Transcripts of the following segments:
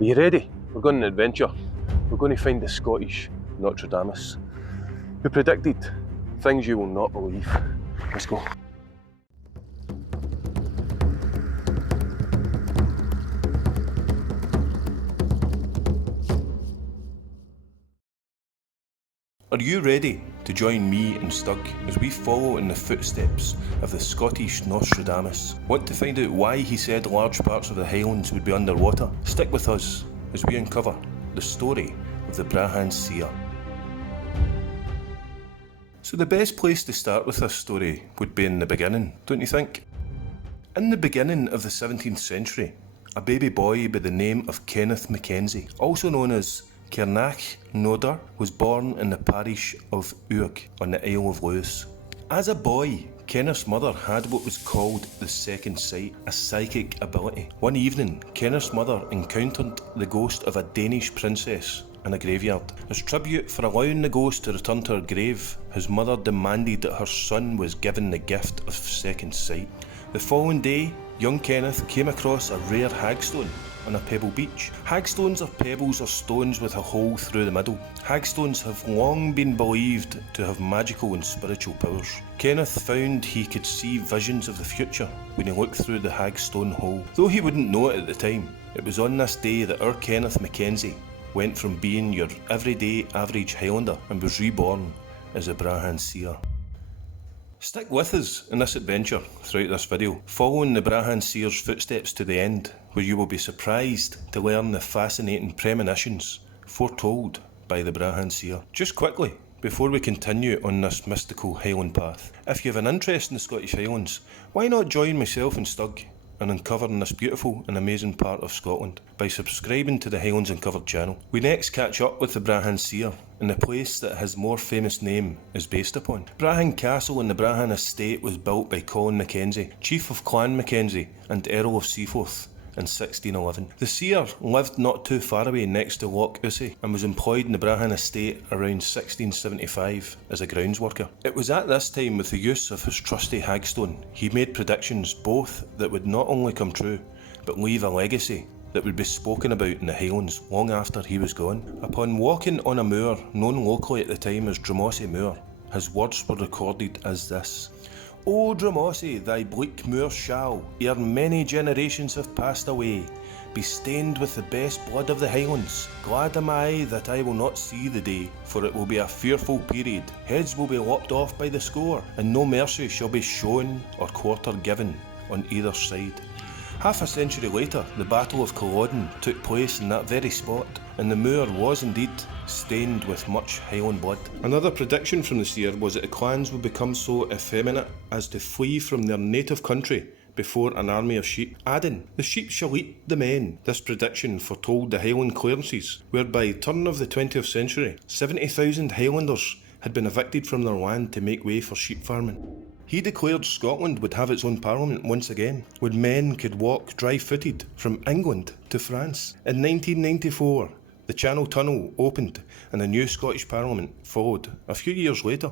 Are you ready? We're going on an adventure. We're going to find the Scottish Nostradamus, who predicted things you will not believe. Let's go. Are you ready to join me and Stug as we follow in the footsteps of the Scottish Nostradamus? Want to find out why he said large parts of the Highlands would be underwater? Stick with us as we uncover the story of the Brahan Seer. So the best place to start with this story would be in the beginning, don't you think? In the beginning of the 17th century, a baby boy by the name of Kenneth Mackenzie, also known as Cernach Nodar, was born in the parish of Uig on the Isle of Lewis. As a boy, Kenneth's mother had what was called the second sight, a psychic ability. One evening, Kenneth's mother encountered the ghost of a Danish princess in a graveyard. As tribute for allowing the ghost to return to her grave, his mother demanded that her son was given the gift of second sight. The following day, young Kenneth came across a rare hagstone on a pebble beach. Hagstones are pebbles or stones with a hole through the middle. Hagstones have long been believed to have magical and spiritual powers. Kenneth found he could see visions of the future when he looked through the hagstone hole. Though he wouldn't know it at the time, it was on this day that our Kenneth Mackenzie went from being your everyday average Highlander and was reborn as a Brahan Seer. Stick with us in this adventure throughout this video, following the Brahan Seer's footsteps to the end, where you will be surprised to learn the fascinating premonitions foretold by the Brahan Seer. Just quickly, before we continue on this mystical Highland path, if you have an interest in the Scottish Highlands, why not join myself and Stug in uncovering this beautiful and amazing part of Scotland by subscribing to the Highlands Uncovered channel. We next catch up with the Brahan Seer in the place that his more famous name is based upon. Brahan Castle in the Brahan estate was built by Colin Mackenzie, Chief of Clan Mackenzie and Earl of Seaforth, in 1611. The Seer lived not too far away next to Loch Ussy and was employed in the Brahan estate around 1675 as a grounds worker. It was at this time, with the use of his trusty hagstone, he made predictions both that would not only come true, but leave a legacy that would be spoken about in the Highlands long after he was gone. Upon walking on a moor known locally at the time as Drumossie Moor, his words were recorded as this: "O Drumossie, thy bleak moor shall, ere many generations have passed away, be stained with the best blood of the Highlands. Glad am I that I will not see the day, for it will be a fearful period. Heads will be lopped off by the score, and no mercy shall be shown or quarter given on either side." Half a century later, the Battle of Culloden took place in that very spot, and the moor was indeed stained with much Highland blood. Another prediction from the Seer was that the clans would become so effeminate as to flee from their native country before an army of sheep, adding, "The sheep shall eat the men." This prediction foretold the Highland clearances, whereby turn of the 20th century, 70,000 Highlanders had been evicted from their land to make way for sheep farming. He declared Scotland would have its own parliament once again, when men could walk dry-footed from England to France. In 1994, the Channel Tunnel opened and a new Scottish Parliament followed a few years later.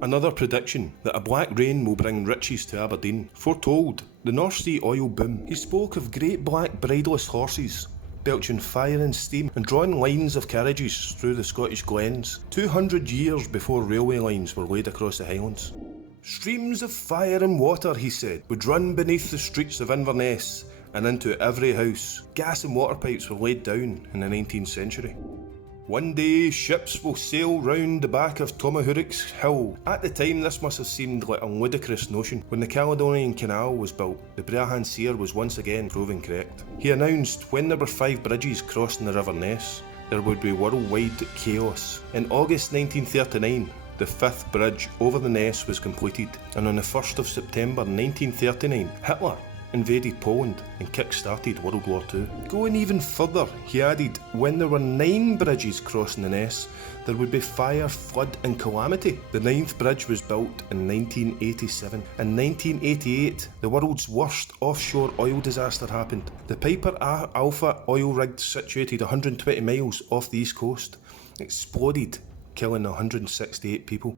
Another prediction, that a black rain will bring riches to Aberdeen, foretold the North Sea oil boom. He spoke of great black brideless horses belching fire and steam and drawing lines of carriages through the Scottish glens, 200 years before railway lines were laid across the Highlands. Streams of fire and water, he said, would run beneath the streets of Inverness and into every house. Gas and water pipes were laid down in the 19th century. One day, ships will sail round the back of Tomahuric's Hill. At the time, this must have seemed like a ludicrous notion. When the Caledonian Canal was built, the Brahan Seer was once again proven correct. He announced when there were 5 bridges crossing the River Ness, there would be worldwide chaos. In August 1939, the 5th bridge over the Ness was completed, and on the 1st of September 1939, Hitler invaded Poland and kick-started World War II. Going even further, he added, when there were 9 bridges crossing the Ness, there would be fire, flood and calamity. The 9th bridge was built in 1987. In 1988, the world's worst offshore oil disaster happened. The Piper Alpha oil rig, situated 120 miles off the east coast, exploded, killing 168 people.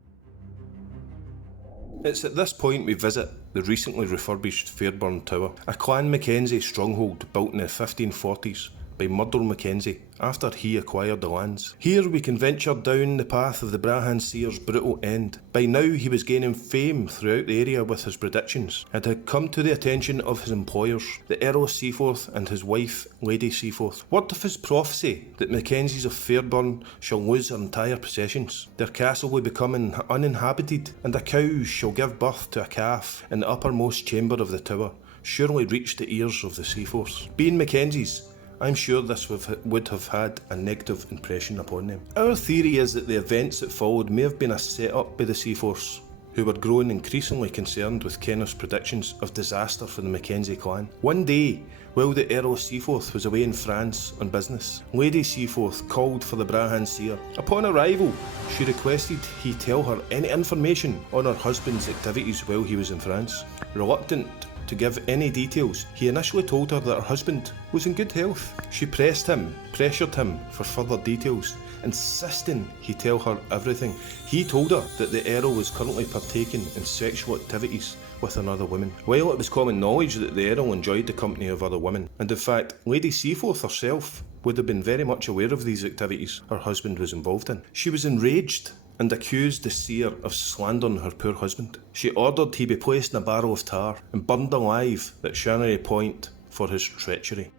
It's at this point we visit the recently refurbished Fairburn Tower, a Clan Mackenzie stronghold built in the 1540s by Murdo Mackenzie after he acquired the lands. Here we can venture down the path of the Brahan Seer's brutal end. By now he was gaining fame throughout the area with his predictions, and had come to the attention of his employers, the Earl of Seaforth and his wife, Lady Seaforth. Word of his prophecy that Mackenzies of Fairburn shall lose their entire possessions, their castle will become uninhabited, and a cow shall give birth to a calf in the uppermost chamber of the tower, surely reached the ears of the Seaforths. Being Mackenzies, I'm sure this would have had a negative impression upon them. Our theory is that the events that followed may have been a set-up by the Seaforths, who were growing increasingly concerned with Kenneth's predictions of disaster for the Mackenzie clan. One day, while the Earl of Seaforth was away in France on business, Lady Seaforth called for the Brahan Seer. Upon arrival, she requested he tell her any information on her husband's activities while he was in France. Reluctant to give any details, he initially told her that her husband was in good health. She pressured him for further details, insisting he tell her everything. He told her that the Earl was currently partaking in sexual activities with another woman. While it was common knowledge that the Earl enjoyed the company of other women, and in fact Lady Seaforth herself would have been very much aware of these activities her husband was involved in, she was enraged and accused the seer of slandering her poor husband. She ordered he be placed in a barrel of tar and burned alive at Shannery Point for his treachery.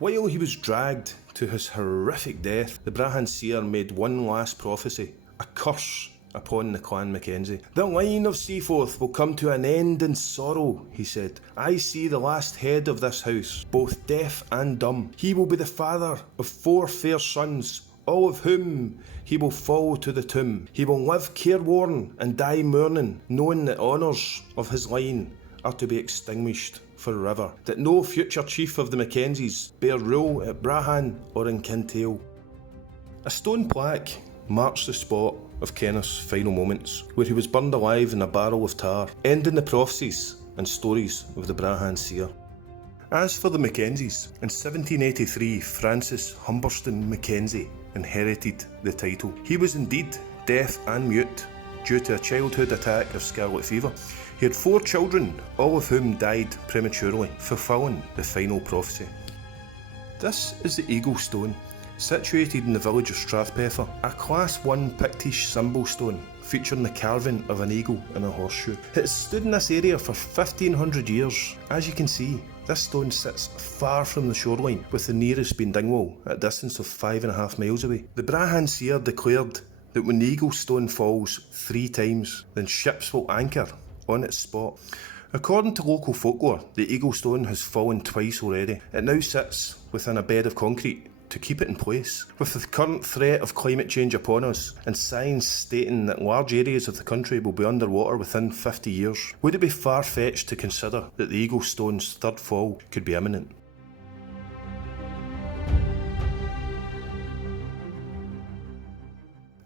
While he was dragged to his horrific death, the Brahan Seer made one last prophecy, a curse upon the clan Mackenzie. The line of Seaforth will come to an end in sorrow, he said. I see the last head of this house, both deaf and dumb. He will be the father of 4 fair sons, all of whom he will fall to the tomb. He will live careworn and die mourning, knowing that honours of his line are to be extinguished forever, that no future chief of the Mackenzies bear rule at Brahan or in Kintail. A stone plaque marks the spot of Kenneth's final moments, where he was burned alive in a barrel of tar, ending the prophecies and stories of the Brahan Seer. As for the Mackenzies, in 1783 Francis Humberston Mackenzie inherited the title. He was indeed deaf and mute due to a childhood attack of scarlet fever. He had 4 children, all of whom died prematurely, fulfilling the final prophecy. This is the Eagle Stone, situated in the village of Strathpeffer, a Class 1 Pictish symbol stone featuring the carving of an eagle and a horseshoe. It has stood in this area for 1500 years. As you can see, this stone sits far from the shoreline, with the nearest being Dingwall, at a distance of 5.5 miles away. The Brahan Seer declared that when the Eagle Stone falls 3 times, then ships will anchor on its spot. According to local folklore, the Eagle Stone has fallen twice already. It now sits within a bed of concrete to keep it in place. With the current threat of climate change upon us, and signs stating that large areas of the country will be underwater within 50 years, would it be far-fetched to consider that the Eagle Stone's third fall could be imminent?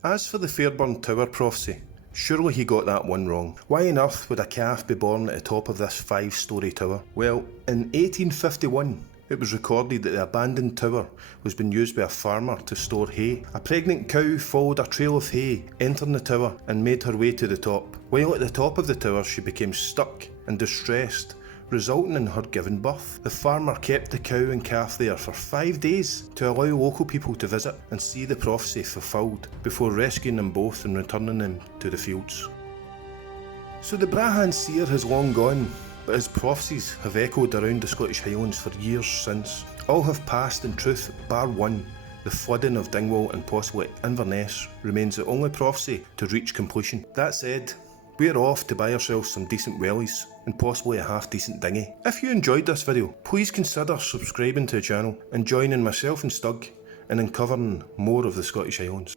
As for the Fairburn Tower prophecy, surely he got that one wrong. Why on earth would a calf be born at the top of this 5-storey tower? Well, in 1851, it was recorded that the abandoned tower was being used by a farmer to store hay. A pregnant cow followed a trail of hay, entering the tower and made her way to the top. While at the top of the tower, she became stuck and distressed, resulting in her giving birth. The farmer kept the cow and calf there for 5 days to allow local people to visit and see the prophecy fulfilled before rescuing them both and returning them to the fields. So the Brahan Seer has long gone, but his prophecies have echoed around the Scottish Highlands for years since. All have passed in truth, bar one. The flooding of Dingwall and possibly Inverness remains the only prophecy to reach completion. That said, we're off to buy ourselves some decent wellies and possibly a half-decent dinghy. If you enjoyed this video, please consider subscribing to the channel and joining myself and Stug in uncovering more of the Scottish Highlands.